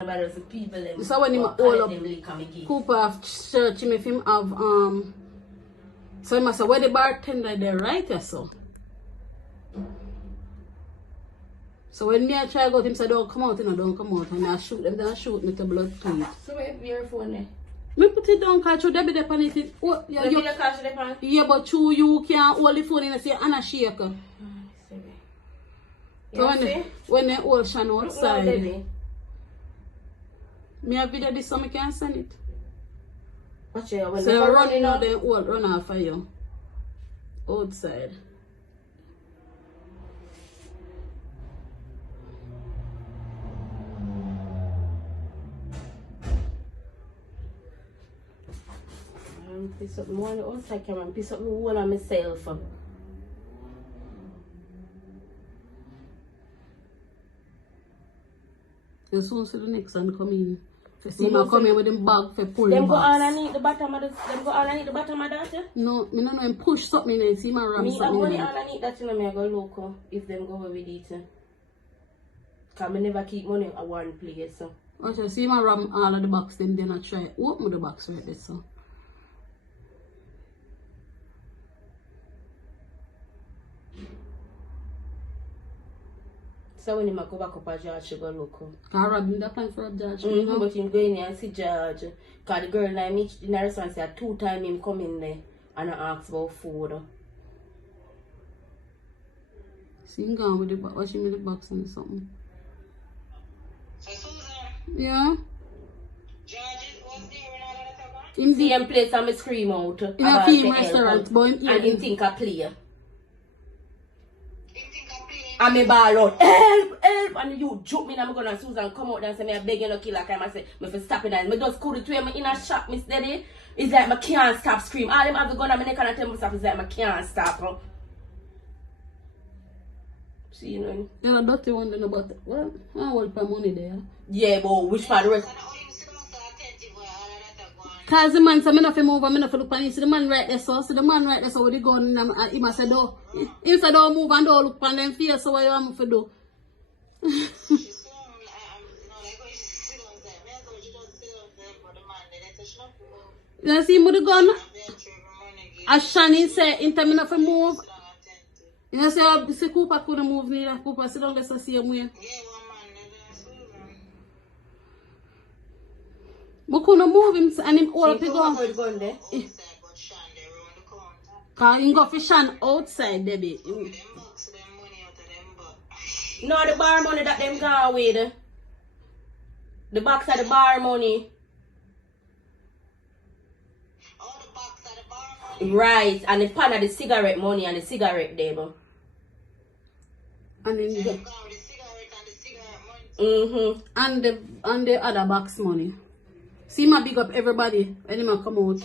So when him all up Cooper of church, him if him have so he must say where the bartender there, right? Yeah, so when me I try go him say don't come out, don't come out, and I shoot them, then I shoot me to blood to it. So where your phone there? Me put it down cause you Debbie there on it. Oh, yeah, you catch the pan? Yeah, but you can't hold the phone and say Anna shake. So when they hold Shan outside, me have video this so I can send it. Watch it, when so they running out, they hold run off of you outside. Piece up more on the outside camera and piece up the whole on myself. You soon see the next one come in. You see me come in with them bag for pull them the go on and eat the bottom of that? No, me no know him push something in see my ram me something in. Me on and eat that, you know, me I go local if them go with it. Because I never keep money at one place. So. Okay, see my ram all of the box them then I try open the box right there so. So when he go back up at George, she go local. Because Rob in the plan for George. But him go in there and see George. Because the girl and I meet in the restaurant said 2 times him come in there and I ask about food. See him gone with the box, watch him with the box and something. So Susan? Yeah? George was there when all of that happened? Him see him place and me scream out. In a film restaurant, but him and him think I play. And me ball out, help, help, and you joke me and I'm gonna Susan come out there and say me I beg you no kill like I say me for stop it and me just cool it to me in a shop, Miss Daddy. It's like I can't stop scream. All them have the gun on my neck and I tell me stop, it's like I can't stop. See you know. You're a dirty one then about well, I hold for money there. Yeah, but which part the rest? Cause the man said me not fi move and me not fi look on him. See the man right there so the man right there so with the gun and he must say do. He said don't move and don't look on them face so what you want me to do? You see him with the gun? As Shani said, in time me not fi move. You see Cooper couldn't move neither. Cooper sit down there so see him way. But couldn't move him and him all up the gun there. Because he go for Shan outside, Debbie. No, the bar money that them gone with. The box of the bar money. Oh, the box of the bar money? Right, and the pan of the cigarette money and the cigarette table. And then so the cigarette and the cigarette money? And the other box money. See my big up everybody when him come out.